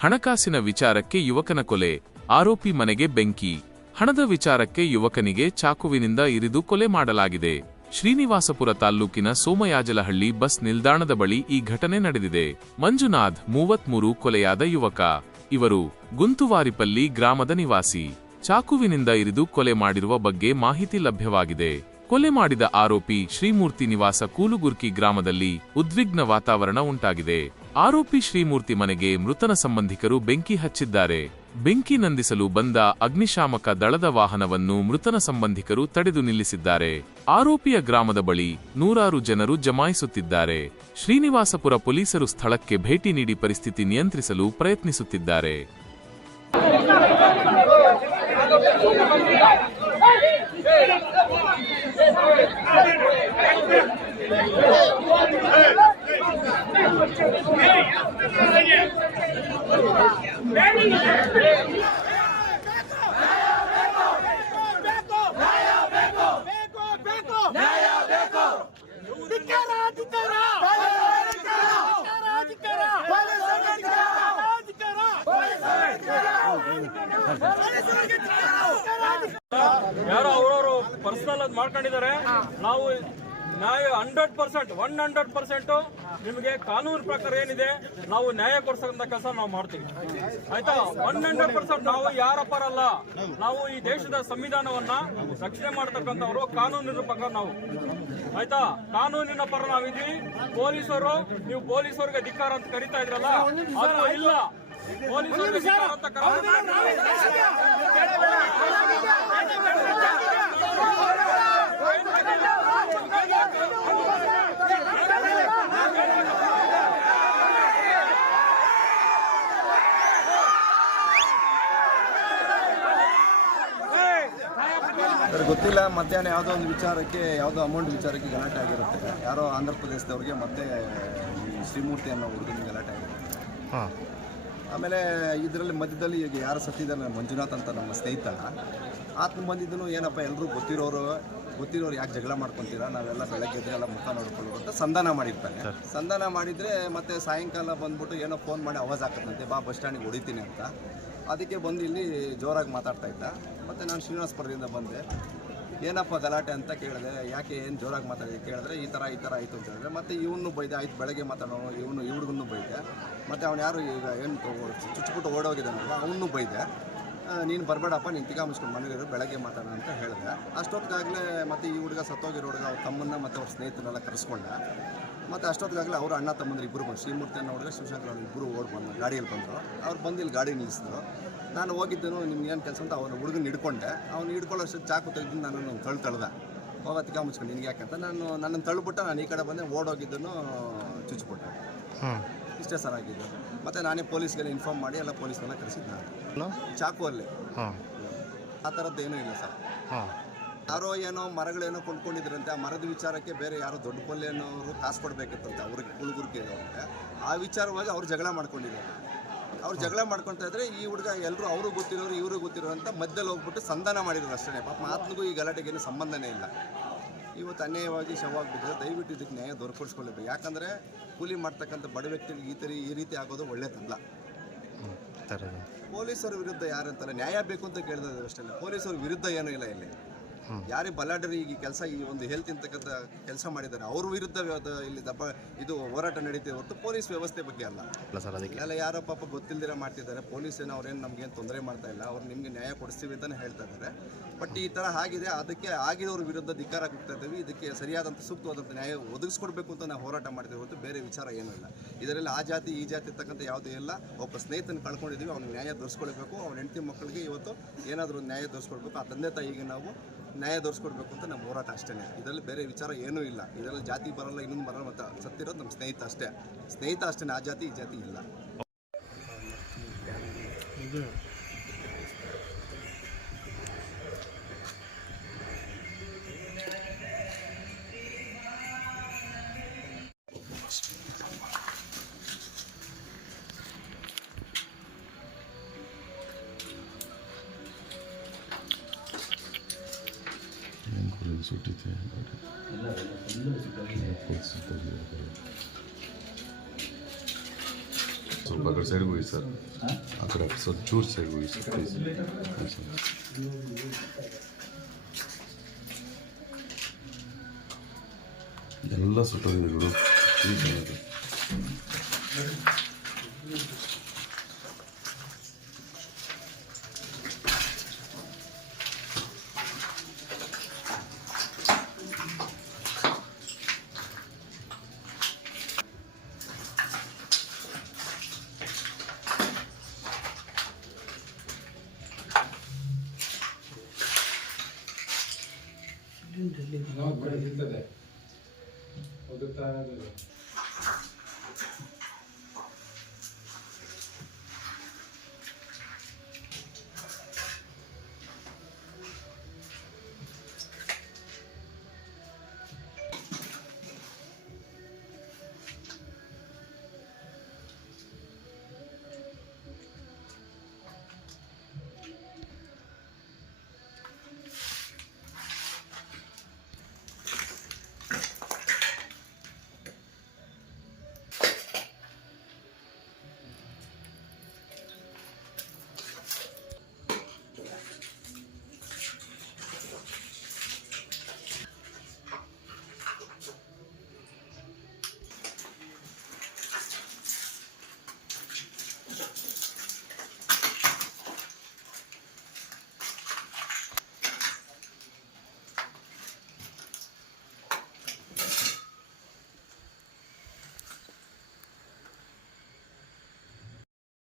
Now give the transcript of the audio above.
ಹಣಕಾಸಿನ ವಿಚಾರಕ್ಕೆ ಯುವಕನ ಕೊಲೆ, ಆರೋಪಿ ಮನೆಗೆ ಬೆಂಕಿ. ಹಣದ ವಿಚಾರಕ್ಕೆ ಯುವಕನಿಗೆ ಚಾಕುವಿನಿಂದ ಇರಿದು ಕೊಲೆ ಮಾಡಲಾಗಿದೆ. ಶ್ರೀನಿವಾಸಪುರ ತಾಲ್ಲೂಕಿನ ಸೋಮಯಾಜಲಹಳ್ಳಿ ಬಸ್ ನಿಲ್ದಾಣದ ಬಳಿ ಈ ಘಟನೆ ನಡೆದಿದೆ. ಮಂಜುನಾಥ್, ಮೂವತ್ಮೂರು, ಕೊಲೆಯಾದ ಯುವಕ. ಇವರು ಗುಂತುವಾರಿಪಲ್ಲಿ ಗ್ರಾಮದ ನಿವಾಸಿ. ಚಾಕುವಿನಿಂದ ಇರಿದು ಕೊಲೆ ಮಾಡಿರುವ ಬಗ್ಗೆ ಮಾಹಿತಿ ಲಭ್ಯವಾಗಿದೆ. ಕೊಲೆ ಮಾಡಿದ ಆರೋಪಿ ಶ್ರೀಮೂರ್ತಿ ನಿವಾಸ ಕೂಲುಗುರ್ಕಿ ಗ್ರಾಮದಲ್ಲಿ ಉದ್ವಿಗ್ನ ವಾತಾವರಣ ಉಂಟಾಗಿದೆ. ಆರೋಪಿ ಶ್ರೀಮೂರ್ತಿ ಮನೆಗೆ ಮೃತನ ಸಂಬಂಧಿಕರು ಬೆಂಕಿ ಹಚ್ಚಿದ್ದಾರೆ. ಬೆಂಕಿ ನಂದಿಸಲು ಬಂದ ಅಗ್ನಿಶಾಮಕ ದಳದ ವಾಹನವನ್ನು ಮೃತನ ಸಂಬಂಧಿಕರು ತಡೆದು ನಿಲ್ಲಿಸಿದ್ದಾರೆ. ಆರೋಪಿಯ ಗ್ರಾಮದ ಬಳಿ ನೂರಾರು ಜನರು ಜಮಾಯಿಸುತ್ತಿದ್ದಾರೆ. ಶ್ರೀನಿವಾಸಪುರ ಪೊಲೀಸರು ಸ್ಥಳಕ್ಕೆ ಭೇಟಿ ನೀಡಿ ಪರಿಸ್ಥಿತಿ ನಿಯಂತ್ರಿಸಲು ಪ್ರಯತ್ನಿಸುತ್ತಿದ್ದಾರೆ. ಯಾರೋ ಅವ್ರವ್ರು ಪರ್ಸನಲ್ ಅದ್ ಮಾಡ್ಕೊಂಡಿದ್ದಾರೆ. ನಾವು ನ್ಯಾಯ hundred percent one hundred percent ನಿಮಗೆ ಕಾನೂನು ಪ್ರಕಾರ ಏನಿದೆ, ನಾವು ನ್ಯಾಯ ಕೊಡ್ಸಂತ ಕೆಲಸ ನಾವು ಮಾಡ್ತೀವಿ. ಆಯ್ತಾ? ಒನ್ ಹಂಡ್ರೆಡ್ ಪರ್ಸೆಂಟ್ ನಾವು ಯಾರ ಪರ ಅಲ್ಲ. ನಾವು ಈ ದೇಶದ ಸಂವಿಧಾನವನ್ನ ರಕ್ಷಣೆ ಮಾಡ್ತಕ್ಕಂಥವ್ರು ಕಾನೂನಿನ ಪ್ರಕಾರ ನಾವು. ಆಯ್ತಾ? ಕಾನೂನಿನ ಪರ ನಾವಿದ್ವಿ. ಪೊಲೀಸರು, ನೀವು ಪೊಲೀಸರಿಗೆ ಧಿಕ್ಕಾರ ಅಂತ ಕರಿತಾ ಇದ್ರಲ್ಲ? ಅದು ಇಲ್ಲ. ಪೊಲೀಸರಿಗೆ ಸರ್, ಗೊತ್ತಿಲ್ಲ. ಮಧ್ಯಾಹ್ನ ಯಾವುದೋ ಒಂದು ವಿಚಾರಕ್ಕೆ, ಯಾವುದೋ ಅಮೌಂಟ್ ವಿಚಾರಕ್ಕೆ ಗಲಾಟೆ ಆಗಿರುತ್ತೆ. ಯಾರೋ ಆಂಧ್ರ ಪ್ರದೇಶದವ್ರಿಗೆ ಮತ್ತೆ ಶ್ರೀಮೂರ್ತಿ ಅನ್ನೋ ಹುಡುಗನಿಗೆ ಗಲಾಟೆ ಆಗಿರುತ್ತೆ. ಆಮೇಲೆ ಇದರಲ್ಲಿ ಮಧ್ಯದಲ್ಲಿ ಈಗ ಯಾರು ಸತ್ತಿದ್ದಾನೆ ಮಂಜುನಾಥ್ ಅಂತ ನಮ್ಮ ಸ್ನೇಹಿತ. ಆತನ ಬಂದಿದ್ದನು ಏನಪ್ಪ ಎಲ್ಲರೂ ಗೊತ್ತಿರೋರು ಗೊತ್ತಿರೋರು ಯಾಕೆ ಜಗಳ ಮಾಡ್ಕೊತೀರ? ನಾವೆಲ್ಲ ಬೆಳಗ್ಗೆ ಎದ್ದು ಎಲ್ಲ ಮುಖ ನೋಡ್ಕೊಳ್ಳೋರು ಅಂತ ಸಂಧಾನ ಮಾಡಿರ್ತಾನೆ ಸಂಧಾನ ಮಾಡಿದರೆ ಮತ್ತೆ ಸಾಯಂಕಾಲ ಬಂದ್ಬಿಟ್ಟು ಏನೋ ಫೋನ್ ಮಾಡಿ ಅವಾಜ್ ಹಾಕತ್ತಂತೆ ಬಾ ಬಸ್ ಸ್ಟ್ಯಾಂಡಿಗೆ ಹೊಡಿತೀನಿ ಅಂತ. ಅದಕ್ಕೆ ಬಂದು ಇಲ್ಲಿ ಜೋರಾಗಿ ಮಾತಾಡ್ತಾ ಇದ್ದ. ಮತ್ತು ನಾನು ಶ್ರೀನಿವಾಸಪುರದಿಂದ ಬಂದೆ. ಏನಪ್ಪ ಗಲಾಟೆ ಅಂತ ಕೇಳಿದೆ ಯಾಕೆ ಏನು ಜೋರಾಗಿ ಮಾತಾಡಿದೆ ಕೇಳಿದ್ರೆ ಈ ಥರ ಈ ಥರ ಆಯಿತು ಅಂತ ಹೇಳಿದ್ರೆ, ಮತ್ತು ಇವನು ಬೈದೆ, ಆಯ್ತು, ಬೆಳಗ್ಗೆ ಮಾತಾಡೋನು, ಇವನು ಹುಡುಗನ್ನು ಬೈದೆ, ಮತ್ತು ಅವನು ಯಾರು ಈಗ ಏನು ಚುಚ್ಚಿಬಿಟ್ಟು ಓಡೋಗಿದ್ದಾನಲ್ಲ, ಅವನು ಬೈದೆ. ನೀನು ಬರಬೇಡಪ್ಪ, ನೀನು ತಿಗಾ ಮುಚ್ಕೊಂಡು ಮನೇಲಿರು, ಬೆಳಗ್ಗೆ ಮಾತಾಡೋಣ ಅಂತ ಹೇಳಿದೆ. ಅಷ್ಟೊತ್ತಿಗಾಗಲೇ ಮತ್ತು ಈ ಹುಡುಗ, ಸತ್ತೋಗಿರೋ ಹುಡುಗ, ಅವ್ರ ತಮ್ಮನ್ನ ಮತ್ತು ಅವ್ರ ಸ್ನೇಹಿತರನ್ನೆಲ್ಲ ಕರೆಸ್ಕೊಂಡೆ. ಮತ್ತು ಅಷ್ಟೊತ್ತಿಗಾಗಲೇ ಅವರು ಅಣ್ಣ ತಮ್ಮಂದ್ರೆ ಇಬ್ಬರು ಬಂದು ಶ್ರೀಮೂರ್ತಿ ಅನ್ನೋ ಹುಡುಗ ಶಿವಶಂಕರ್ ಅವ್ರು ಇಬ್ಬರು ಓಡ್ ಬಂದು ಗಾಡಿಯಲ್ಲಿ ಬಂದರು. ಅವ್ರು ಬಂದು ಇಲ್ಲಿ ಗಾಡಿ ನಿಲ್ಲಿಸಿದ್ರು ನಾನು ಹೋಗಿದ್ದೇನು, ನಿಮ್ಗೆ ಏನು ಕೆಲಸ ಅಂತ ಅವನ ಹುಡುಗನ ಹಿಡ್ಕೊಂಡೆ. ಅವ್ನು ಹಿಡ್ಕೊಳ್ಳೋಷ್ಟು ಚಾಕು ತೆಗೆದು ನಾನು ತಳ್ಳು ತಳ್ದೆ ಹೋಗ ತಿಗಾಮಿಸ್ಕೊಂಡು ಯಾಕೆ ಯಾಕಂತ ನಾನು ನನ್ನನ್ನು ತಳ್ಳಿಬಿಟ್ಟು ನಾನು ಈ ಕಡೆ ಬಂದೆ ಓಡೋಗಿದ್ದನ್ನು ಚುಚ್ಚಿಬಿಟ್ಟೆ ಇಷ್ಟೇ ಸರ್ ಆಗಿದ್ದು ಮತ್ತು ನಾನೇ ಪೊಲೀಸ್ಗೆಲ್ಲ ಇನ್ಫಾರ್ಮ್ ಮಾಡಿ ಎಲ್ಲ ಪೊಲೀಸ್ನೆಲ್ಲ ಕರೆಸಿದ್ದು ನಾನು. ಚಾಕು ಅಲ್ಲಿ ಆ ಥರದ್ದು ಏನೂ ಇಲ್ಲ ಸರ್. ಯಾರೋ ಏನೋ ಮರಗಳೇನೋ ಕೊಂಡ್ಕೊಂಡಿದ್ರಂತೆ ಆ ಮರದ ವಿಚಾರಕ್ಕೆ ಬೇರೆ ಯಾರೋ ದೊಡ್ಡ ಪಲ್ಲೆ ಅನ್ನೋರು ಕಾಸು ಕೊಡಬೇಕಿತ್ತಂತೆ ಅವ್ರಿಗೆ ಅವ್ರಿಗೆ ಆ ವಿಚಾರವಾಗಿ ಅವ್ರು ಜಗಳ ಮಾಡ್ಕೊಂಡಿದ್ದಾರೆ ಅವ್ರು ಜಗಳ ಮಾಡ್ಕೊತಾ ಇದ್ರೆ ಈ ಹುಡುಗ ಎಲ್ಲರೂ ಅವರು ಗೊತ್ತಿರೋರು ಇವರು ಗೊತ್ತಿರೋ ಅಂತ ಮಧ್ಯದಲ್ಲಿ ಹೋಗ್ಬಿಟ್ಟು ಸಂಧಾನ ಮಾಡಿದ್ರು ಅಷ್ಟೇ. ಪಾಪ ಮಾತನಿಗೂ ಈ ಗಲಾಟೆಗೆ ಏನು ಸಂಬಂಧನೇ ಇಲ್ಲ. ಇವತ್ತು ಅನ್ಯಾಯವಾಗಿ ಶವವಾಗಿಬಿಟ್ಟಿದೆ. ದಯವಿಟ್ಟು ಇದಕ್ಕೆ ನ್ಯಾಯ ದೊರಕಿಸ್ಕೊಳ್ಬೇಕು ಯಾಕಂದರೆ ಕೂಲಿ ಮಾಡ್ತಕ್ಕಂಥ ಬಡ ವ್ಯಕ್ತಿಗಳಿಗೆ ಈ ಥರ ಈ ರೀತಿ ಆಗೋದು ಒಳ್ಳೇದಲ್ಲ. ಪೊಲೀಸರ ವಿರುದ್ಧ ಯಾರಂತಾರೆ? ನ್ಯಾಯ ಬೇಕು ಅಂತ ಕೇಳಿದ್ರೆ ಅಷ್ಟೇ ಪೊಲೀಸರ ವಿರುದ್ಧ ಏನೂ ಇಲ್ಲ ಇಲ್ಲಿ. ಯಾರೇ ಬಲಾಢ್ಯರು ಈ ಕೆಲಸ ಈ ಒಂದು ಹೆಲ್ತ್ ಇಂತಕ್ಕಂಥ ಕೆಲಸ ಮಾಡಿದ್ದಾರೆ ಅವ್ರ ವಿರುದ್ಧ ಇಲ್ಲಿ ದಬ್ಬ ಇದು ಹೋರಾಟ ನಡೀತಿದೆ ಹೊರತು ಪೊಲೀಸ್ ವ್ಯವಸ್ಥೆ ಬಗ್ಗೆ ಅಲ್ಲ. ಎಲ್ಲ ಯಾರೋ ಪಾಪ ಗೊತ್ತಿಲ್ಲದಿರ ಮಾಡ್ತಿದ್ದಾರೆ ಪೊಲೀಸ್ ಏನು ಅವ್ರೇನು ನಮ್ಗೇನು ತೊಂದರೆ ಮಾಡ್ತಾ ಇಲ್ಲ ಅವ್ರು ನಿಮಗೆ ನ್ಯಾಯ ಕೊಡಿಸ್ತೀವಿ ಅಂತಲೇ ಹೇಳ್ತಾ ಇದ್ದಾರೆ. ಬಟ್ ಈ ಥರ ಆಗಿದೆ ಅದಕ್ಕೆ ಆಗಿರೋರ ವಿರುದ್ಧ ಧಿಕ್ಕಾರ ಹೋಗ್ತಾ ಇದ್ದೀವಿ ಇದಕ್ಕೆ ಸರಿಯಾದಂಥ ಸೂಕ್ತವಾದಂಥ ನ್ಯಾಯ ಒದಗಿಸ್ಕೊಡ್ಬೇಕು ಅಂತ ನಾವು ಹೋರಾಟ ಮಾಡ್ತೀವಿ ಹೊರತು ಬೇರೆ ವಿಚಾರ ಏನೂ ಇಲ್ಲ. ಇದರಲ್ಲಿ ಆ ಜಾತಿ ಈ ಜಾತಿ ಇರ್ತಕ್ಕಂಥ ಯಾವುದೇ ಇಲ್ಲ ಒಬ್ಬ ಸ್ನೇಹಿತನ ಕಳ್ಕೊಂಡಿದ್ದೀವಿ ಅವ್ನಿಗೆ ನ್ಯಾಯ ದೊರಸ್ಕೊಳ್ಬೇಕು ಅವ್ನ ಹೆಂಡತಿ ಮಕ್ಕಳಿಗೆ ಇವತ್ತು ಏನಾದರೂ ನ್ಯಾಯ ದೊರಸ್ಕೊಡ್ಬೇಕು ಆ ತಂದೆ ತಾಯಿಗೆ ನಾವು ನ್ಯಾಯ ತೋರಿಸ್ಕೊಡ್ಬೇಕು ಅಂತ ನಮ್ಮ ಹೋರಾಟ ಅಷ್ಟೇ ಇದರಲ್ಲಿ ಬೇರೆ ವಿಚಾರ ಏನೂ ಇಲ್ಲ. ಇದರಲ್ಲಿ ಜಾತಿ ಬರಲ್ಲ, ಇನ್ನೊಂದು ಬರಲ್ಲ ಮತ್ತು ಸತ್ತಿರೋದು ನಮ್ಮ ಸ್ನೇಹಿತ ಅಷ್ಟೇ. ಸ್ನೇಹಿತ ಅಷ್ಟೇ ಆ ಜಾತಿ ಈ ಜಾತಿ ಇಲ್ಲ. ಸುಟ್ಟಿದೆ ಸ್ವಲ್ಪ ಸ್ವಲ್ಪ ಆ ಕಡೆ ಸೈಡ್ಗೆ ಹೋಗಿ ಸರ್ ಆ ಕಡೆ ಸ್ವಲ್ಪ ಚೂರು ಸೈಡ್ಗೆ ಹೋಗಿ ಸರ್ ಪ್ಲೀಸ್ ಎಲ್ಲ ಸುಟ್ಟೋಗಿದೆ ಗುರು ಈ ಚೆನ್ನಾಗಿದೆ ಹೋಗುತ್ತಾ